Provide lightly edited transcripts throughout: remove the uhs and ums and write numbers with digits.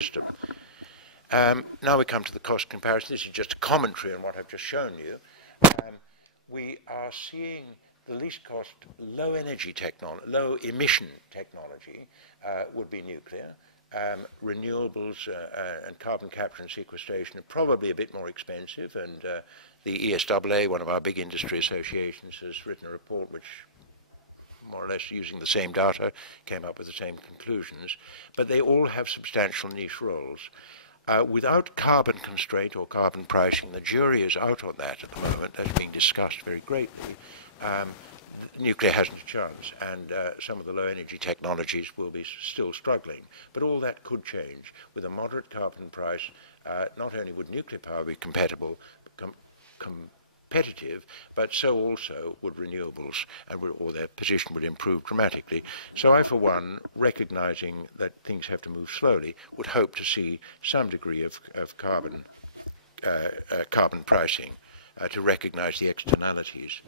system. Now we come to the cost comparison. This is just a commentary on what I've just shown you. We are seeing the least cost, low energy technology, low emission technology would be nuclear. Renewables and carbon capture and sequestration are probably a bit more expensive, and the ESAA, one of our big industry associations, has written a report which, more or less using the same data, came up with the same conclusions, but they all have substantial niche roles. Without carbon constraint or carbon pricing, the jury is out on that at the moment. That's being discussed very greatly. Nuclear hasn't a chance, and some of the low-energy technologies will be still struggling. But all that could change. With a moderate carbon price, not only would nuclear power be competitive, but so also would renewables, and or their position would improve dramatically. So I, for one, recognizing that things have to move slowly, would hope to see some degree of carbon pricing to recognize the externalities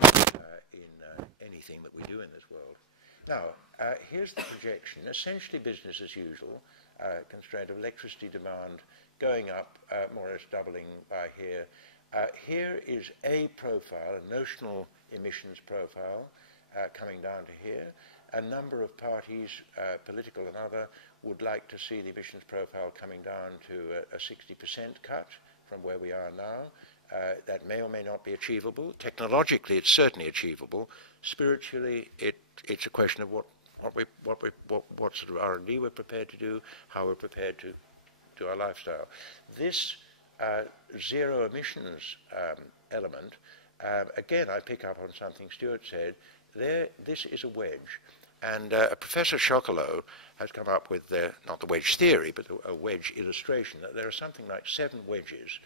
in anything that we do in this world. Now, here's the projection. Essentially business as usual, constraint of electricity demand going up, more or less doubling by here. Here is a profile, a notional emissions profile, coming down to here. A number of parties, political and other, would like to see the emissions profile coming down to a 60% cut from where we are now. That may or may not be achievable. Technologically, it's certainly achievable. Spiritually, it's a question of what sort of R&D we're prepared to do, how we're prepared to do our lifestyle. This zero emissions element, again, I pick up on something Stuart said. This is a wedge. And Professor Chocolat has come up with, not the wedge theory, but a wedge illustration, that there are something like 7 wedges,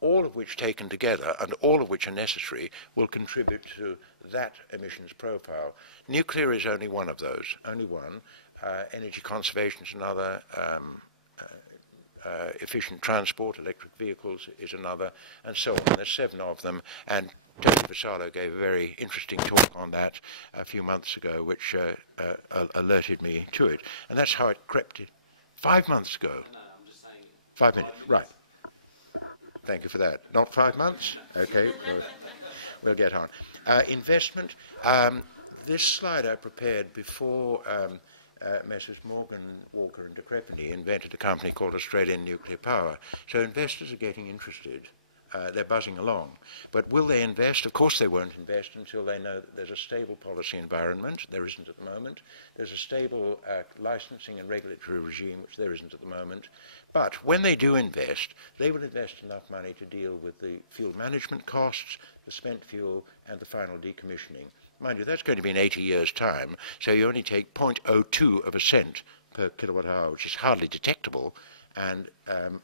all of which taken together and all of which are necessary will contribute to that emissions profile. Nuclear is only one of those, only one. Energy conservation is another. Efficient transport, electric vehicles is another, and so on. There's 7 of them, and Tony Vassallo gave a very interesting talk on that a few months ago, which alerted me to it. And that's how it crept in. 5 months ago. No, I'm just saying 5 minutes, right. Thank you for that. Not 5 months? Okay, we'll get on. Investment. This slide I prepared before Messrs. Morgan, Walker and de Crespigny invented a company called Australian Nuclear Power. So investors are getting interested. They're buzzing along. But will they invest? Of course they won't invest until they know that there's a stable policy environment. There isn't at the moment. There's a stable licensing and regulatory regime, which there isn't at the moment. But when they do invest, they will invest enough money to deal with the fuel management costs, the spent fuel, and the final decommissioning. Mind you, that's going to be in 80 years' time, so you only take 0.02 of a cent per kilowatt hour, which is hardly detectable, and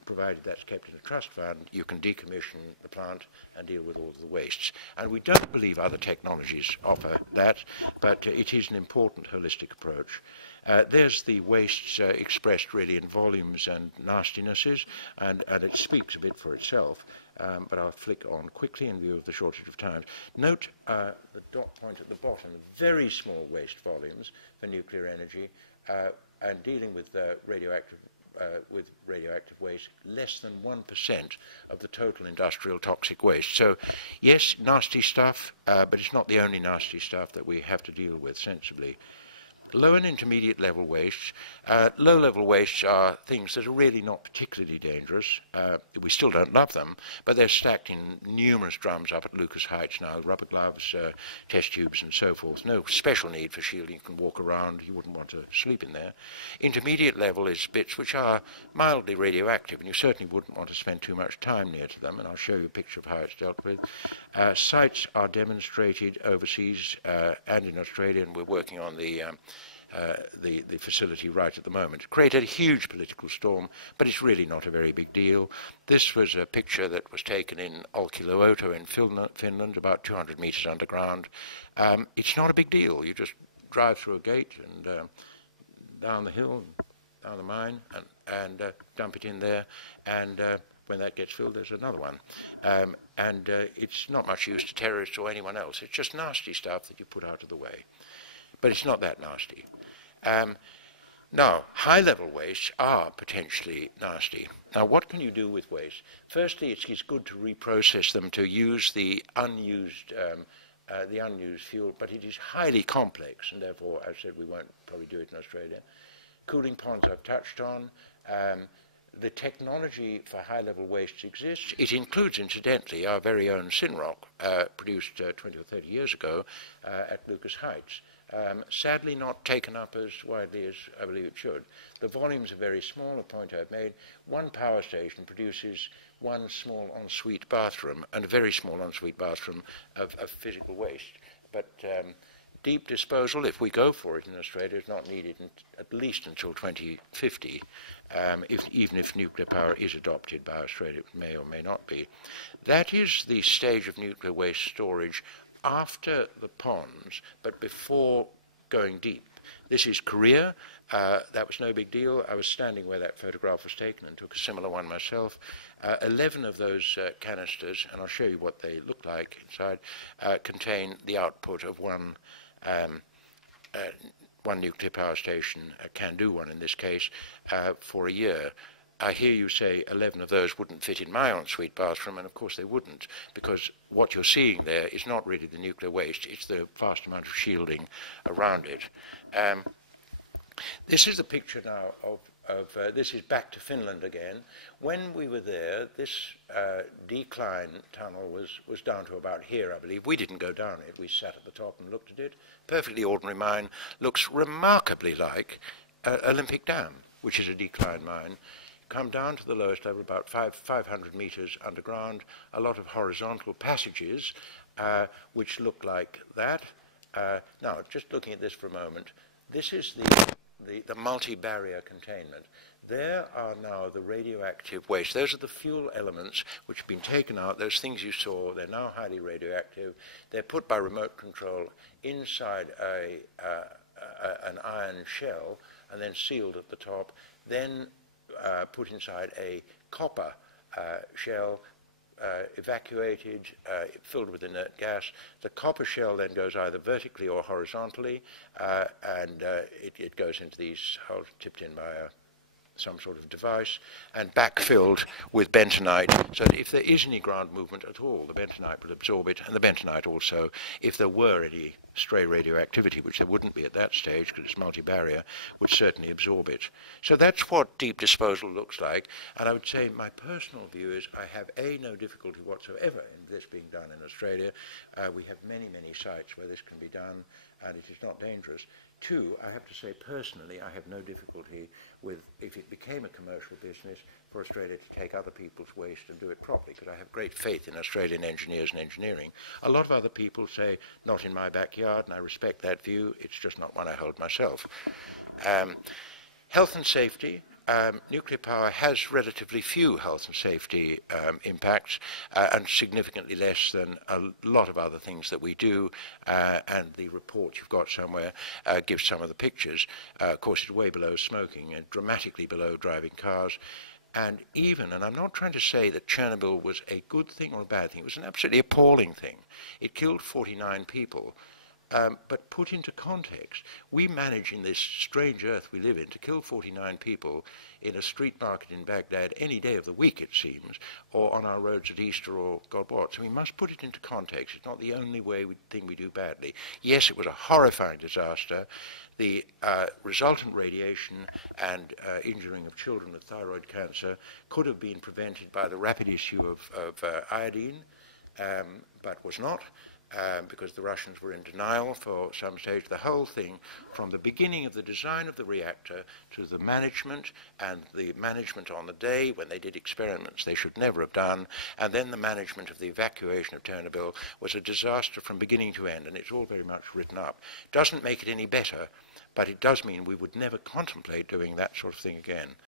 provided that's kept in a trust fund, you can decommission the plant and deal with all of the wastes. And we don't believe other technologies offer that, but it is an important holistic approach. There's the wastes expressed really in volumes and nastinesses, and it speaks a bit for itself. But I'll flick on quickly in view of the shortage of time. Note the dot point at the bottom, very small waste volumes for nuclear energy, and dealing with radioactive waste, less than 1% of the total industrial toxic waste. So, yes, nasty stuff, but it's not the only nasty stuff that we have to deal with sensibly. Low and intermediate level wastes. Low level wastes are things that are really not particularly dangerous. We still don't love them, but they're stacked in numerous drums up at Lucas Heights now, rubber gloves, test tubes and so forth. No special need for shielding. You can walk around. You wouldn't want to sleep in there. Intermediate level is bits which are mildly radioactive, and you certainly wouldn't want to spend too much time near to them, and I'll show you a picture of how it's dealt with. Sites are demonstrated overseas and in Australia, and we're working on the facility right at the moment. It created a huge political storm, but it's really not a very big deal. This was a picture that was taken in Olkiluoto in Finland, about 200 meters underground. It's not a big deal. You just drive through a gate and down the hill, down the mine, and dump it in there, and when that gets filled, there's another one. It's not much use to terrorists or anyone else. It's just nasty stuff that you put out of the way. But it's not that nasty. Now, high-level wastes are potentially nasty. Now, what can you do with waste? Firstly, it's good to reprocess them to use the unused fuel, but it is highly complex, and therefore, as I said, we won't probably do it in Australia. Cooling ponds I've touched on. The technology for high-level wastes exists. It includes, incidentally, our very own Synrock, produced 20 or 30 years ago at Lucas Heights. Sadly not taken up as widely as I believe it should. The volumes are very small, a point I've made. One power station produces one small ensuite bathroom and a very small ensuite bathroom of physical waste. But deep disposal, if we go for it in Australia, is not needed at least until 2050, even if nuclear power is adopted by Australia, it may or may not be. That is the stage of nuclear waste storage after the ponds, but before going deep. This is Korea. That was no big deal. I was standing where that photograph was taken and took a similar one myself. 11 of those canisters, and I'll show you what they look like inside, contain the output of one nuclear power station, can do one in this case, for a year. I hear you say 11 of those wouldn't fit in my ensuite bathroom, and of course they wouldn't, because what you're seeing there is not really the nuclear waste, it's the vast amount of shielding around it. This is a picture now of this is back to Finland again. When we were there, this decline tunnel was down to about here, I believe. We didn't go down it, we sat at the top and looked at it. Perfectly ordinary mine, looks remarkably like Olympic Dam, which is a decline mine. Come down to the lowest level, about 500 meters underground, a lot of horizontal passages, which look like that. Now, just looking at this for a moment, this is the multi-barrier containment. There are now the radioactive waste. Those are the fuel elements which have been taken out. Those things you saw, they're now highly radioactive. They're put by remote control inside an iron shell and then sealed at the top, then put inside a copper shell, evacuated, filled with inert gas. The copper shell then goes either vertically or horizontally, and it goes into these holes tipped in by some sort of device, and backfilled with bentonite, so that if there is any ground movement at all, the bentonite will absorb it, and the bentonite also, if there were any stray radioactivity, which there wouldn't be at that stage because it's multi-barrier, would certainly absorb it. So that's what deep disposal looks like, and I would say my personal view is I have no difficulty whatsoever in this being done in Australia. We have many, many sites where this can be done, and it is not dangerous. Two, I have to say personally, I have no difficulty with, if it became a commercial business, for Australia to take other people's waste and do it properly, because I have great faith in Australian engineers and engineering. A lot of other people say, not in my backyard, and I respect that view. It's just not one I hold myself. Health and safety. Nuclear power has relatively few health and safety impacts, and significantly less than a lot of other things that we do, and the report you've got somewhere gives some of the pictures. Of course, it's way below smoking and dramatically below driving cars. And I'm not trying to say that Chernobyl was a good thing or a bad thing, it was an absolutely appalling thing. It killed 49 people. But put into context, we manage in this strange earth we live in to kill 49 people in a street market in Baghdad any day of the week, it seems, or on our roads at Easter or God what. So we must put it into context. It's not the only thing we do badly. Yes, it was a horrifying disaster. The resultant radiation and injuring of children with thyroid cancer could have been prevented by the rapid issue of iodine, but was not. Because the Russians were in denial for some stage. The whole thing, from the beginning of the design of the reactor to the management, and the management on the day when they did experiments they should never have done, and then the management of the evacuation of Chernobyl, was a disaster from beginning to end, and it's all very much written up. Doesn't make it any better, but it does mean we would never contemplate doing that sort of thing again.